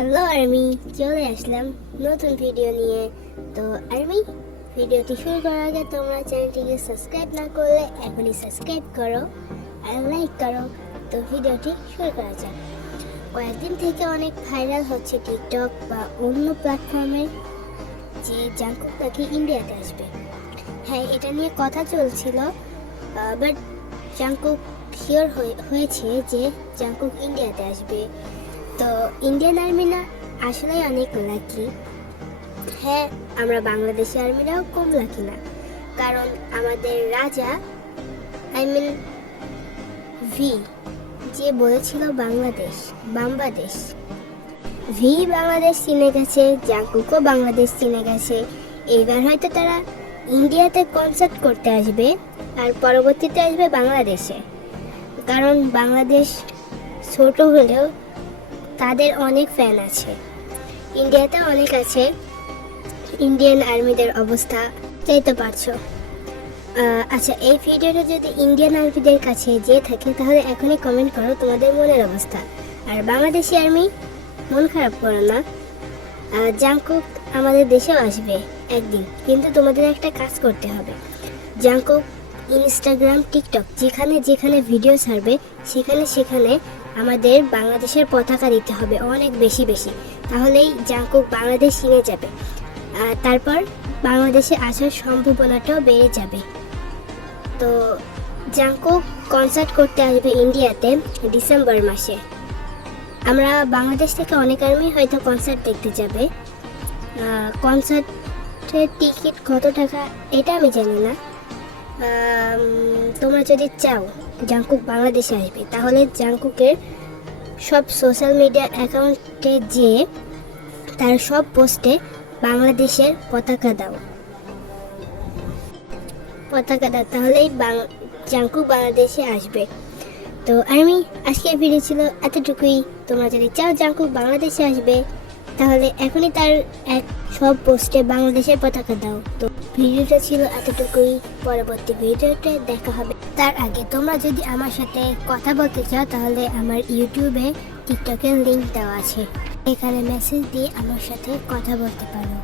Hello army, চলে আসলাম নতুন video নিয়ে। তো আর্মি, ভিডিওটি শুরু করার আগে তোমরা চ্যানেলটিকে সাবস্ক্রাইব না করলে এখনই সাবস্ক্রাইব করো আর লাইক করো। তো ভিডিওটি শুরু করা যাক। কয়েকদিন থেকে অনেক ভাইরাল হচ্ছে টিকটক বা অন্য প্ল্যাটফর্মে যে জাংকুক নাকি ইন্ডিয়াতে আসবে। হ্যাঁ, এটা নিয়ে কথা চলছিল, বাট জাংকুক শিওর হয়েছে যে জাংকুক ইন্ডিয়াতে আসবে। তো ইন্ডিয়ান আর্মিরা আসলে অনেক লাকি। হ্যাঁ, আমরা বাংলাদেশি আর্মিরাও কম লাকি না, কারণ আমাদের রাজা ভি যে বলেছিল বাংলাদেশ ভি বাংলাদেশ চিনে গেছে, জাংকুকও বাংলাদেশ চিনে গেছে। এইবার হয়তো তারা ইন্ডিয়াতে কনসার্ট করতে আসবে আর পরবর্তীতে আসবে বাংলাদেশে, কারণ বাংলাদেশ ছোট হলেও তাদের অনেক ফ্যান আছে, ইন্ডিয়াতে অনেক আছে। ইন্ডিয়ান আর্মিদের অবস্থা চাইতে পারছো। আচ্ছা, এই ভিডিওটা যদি ইন্ডিয়ান আর্মিদের কাছে যেয়ে থাকে তাহলে এখনই কমেন্ট করো তোমাদের মনের অবস্থা। আর বাংলাদেশি আর্মি, মন খারাপ করো না, জাংকুক আমাদের দেশেও আসবে একদিন, কিন্তু তোমাদের একটা কাজ করতে হবে। জাংকুক ইনস্টাগ্রাম, টিকটক যেখানে যেখানে ভিডিও ছাড়বে সেখানে আমাদের বাংলাদেশের পতাকা দিতে হবে অনেক বেশি বেশি, তাহলেই জাংকুক বাংলাদেশ চিনে যাবে। তারপর বাংলাদেশে আসার সম্ভাবনাটাও বেড়ে যাবে। তো জাংকুক কনসার্ট করতে আসবে ইন্ডিয়াতে ডিসেম্বর মাসে। আমরা বাংলাদেশ থেকে অনেক আর্মি হয়তো কনসার্ট দেখতে যাবে। কনসার্টের টিকিট কত টাকা এটা আমি জানি না। তোমরা যদি চাও জাংকুক বাংলাদেশে আসবে, তাহলে জাংকুকের সব সোশ্যাল মিডিয়া অ্যাকাউন্টে যেয়ে তার সব পোস্টে বাংলাদেশের পতাকা দাও, তাহলেই জাংকুক বাংলাদেশে আসবে। তো আমি আজকে ভিডিও ছিল এতটুকুই। তোমরা যদি চাও জাংকুক বাংলাদেশে আসবে, তাহলে এখনই তার সব পোস্টে বাংলাদেশের পতাকা দাও। তো ভিডিওটা ছিল এতটুকুই, পরবর্তী ভিডিওতে দেখা হবে। তার আগে তোমরা যদি আমার সাথে কথা বলতে চাও, তাহলে আমার ইউটিউবে টিকটকের লিংক দেওয়া আছে, এখানে মেসেজ দিয়ে আমার সাথে কথা বলতে পারো।